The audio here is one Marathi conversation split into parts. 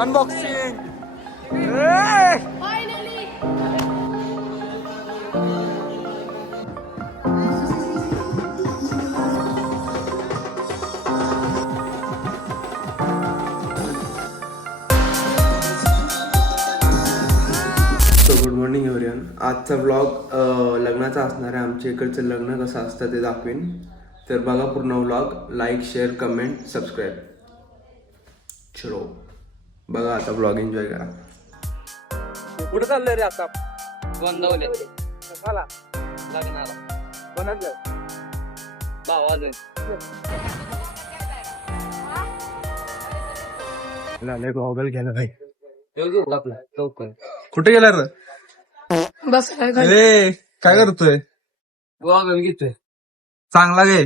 अनबॉक्सिंग. Good morning everyone. आजचा व्लॉग लग्नाचा असणार आहे. आमच्या इकडचं लग्न कसं असतं ते दाखवेन. तर बघा पूर्ण vlog. Like, share, comment, subscribe. चलो बघा आता व्लॉग एन्जॉय करा. कुठं चाललंय रे आता? गोंदावले मला लग्नाला कोणाचं? भावाचं गॉगल घ्यायला भाई. आपला चौकन कुठे गेला रे? बस ए काय करतोय? गोगल घेतोय. चांगला घे,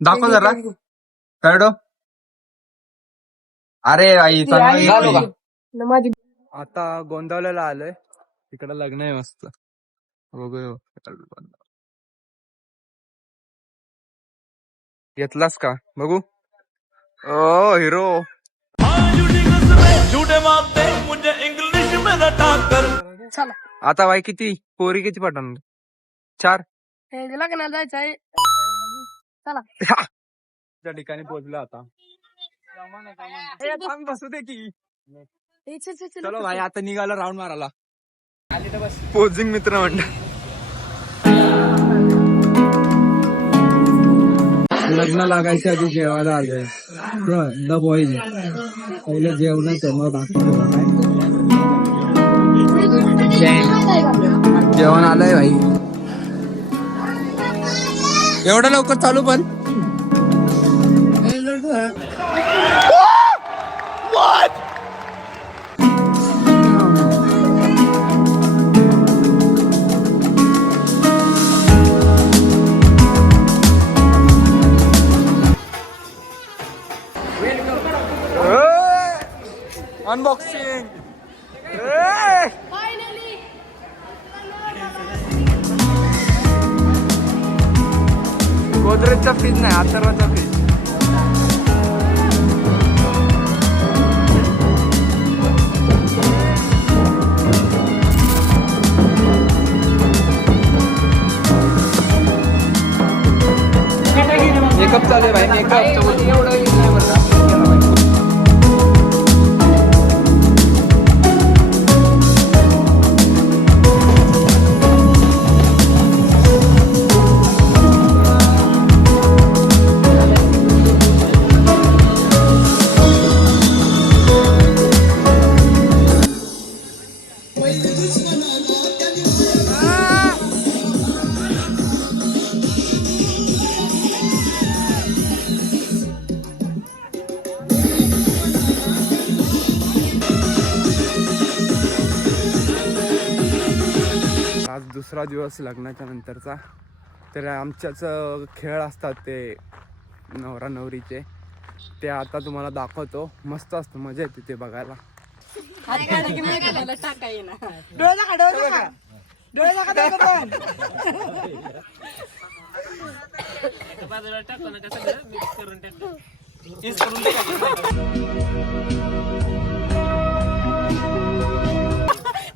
दाखव जरा. काय डो? अरे आई घालू का? माझी आता गोंदावल्याला आलोय. तिकडं लग्न आहे मस्त. बघू घेतलास का? बघू. ओ हिरो. चला आता बाई किती पोरी किती पाठवणार? 4. लग्नाला जायचं आहे. चला त्या ठिकाणी पोहोचलो आता. बसू दे की. चलो भाई आता निघाला राऊंड मारायला. पोझिंग मित्र म्हणतात. लग्न लागायच्या आधी जेवायला आलोय. पहिलं जेवणाचं मग जेवण आलंय भाई. एवढं लवकर चालू पण अनबॉक्सिंग. गोदरेजचा फ्रीज नाही, अथर्वचा फ्रीज. मेकअप चालू आहे भाई. मेकअप आज दुसरा दिवस लग्नाच्या नंतरचा. तर आमच्याच खेळ असतात ते नवरा नवरीचे. ते आता तुम्हाला दाखवतो. मस्त असतं, मजा येते ते बघायला.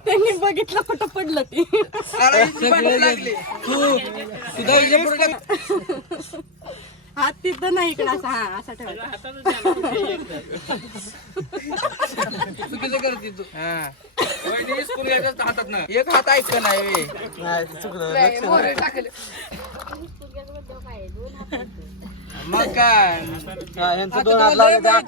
त्यांनी बघितलं कुठं पडलं ते. हात तिथं नाही, इकडं असा. हा असा ठेवायचा. चुकीचं करते तू. हातात ना एक हात ऐकत नाही. मग काय यांचं 2 हात लावले. काय